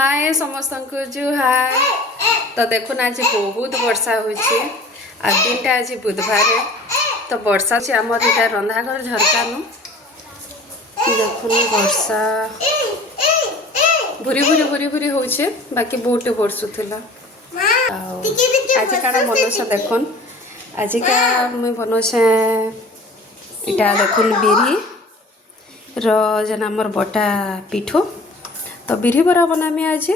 हाय समस्त को जुहार। तो देखो आज बहुत वर्षा होची आ दिनटा आज बुधवार तो वर्षा से आमर इटा रंधाघर झरका नु देखो वर्षा भूरी भूरी भूरी भूरी होचे बाकी बहुत बरसुला। आज काना बनोस देखन आज का मुई बनोस इटा देखुन बिरी रन आमर बटा पिठो तो बिरी बरा बनामी आज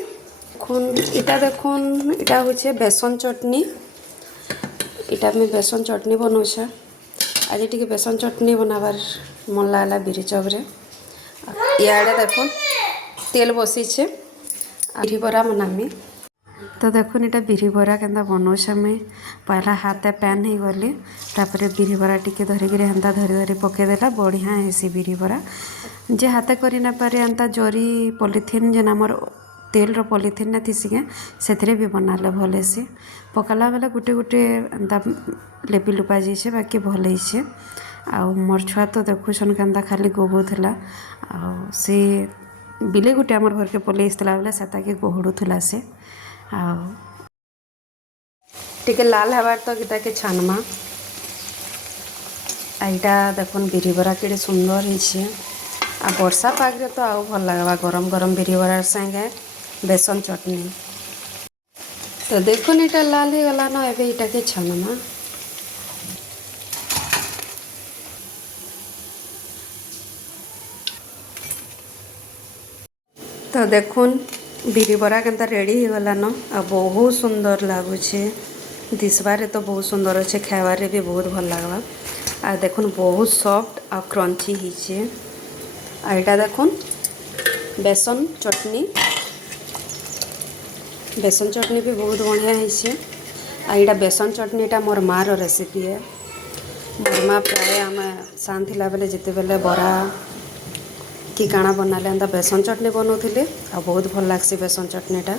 खुन इटा देखुन इटा होचे बेसन चटनी इटा में बेसन चटनी बनौछे आज टी बेसन चटनी बनाबार मन लागला बिरी चौबरे इे देखुन तेल बसीचे बिरी बरा बनामी तो देखुन इटा बिरी बरा केंदा बनौछे मुई पहला हाथे पैन ही गली तापर बिरी बरा टिके धरिक हेन्ता धरी धरी पकईदेला बढ़िया हेसी बिरी बरा जे हाथे करि ना पारे एंता जरी पॉलिथिन जेन आमर तेल रो पॉलिथिन ना थीसिके सेथरे भी बनाले भले से पकाला बेला गुटे गुटे एंता लेपी लुपा जाइछे बाकी भल होइछे। आ मोर छुआ तो देखुछन केंता खाली गोबुथला आ से बिले गुटे आमर घर के पले आसला बेले सेता के गोहड़ुथला से आ टिके लाल हबार तो गीता के छानमा आईटा देखुन बिरी बरा केड़े सुंदर होइछे आ वर्षा पागे तो आउ भल लगवा गरम गरम बिरी बरार संगे बेसन चटनी तो देखुन इटा लाल हो गला न एबे इटा के छानमा तो देखुन बिरी बरा केंता रेडी हो गला न आ बहुत सुंदर लागुछे दिसबारे तो बहुत सुंदर अच्छे खाइबारे भी बहुत भल लगवा आ देखुन बहुत सॉफ्ट आ क्रंची हिचे आ इटा देखुन बेसन चटनी भी बहुत बढ़िया है। आ इटा बेसन चटनीटा मोर माँ रो रेसिपी है मोर माँ प्राय आम सान थिला बेले जिते बेले बरा कि काଣା बनाले एंता बेसन चटनी बनौथिले आ बहुत भल लागसी बेसन चटनीटा।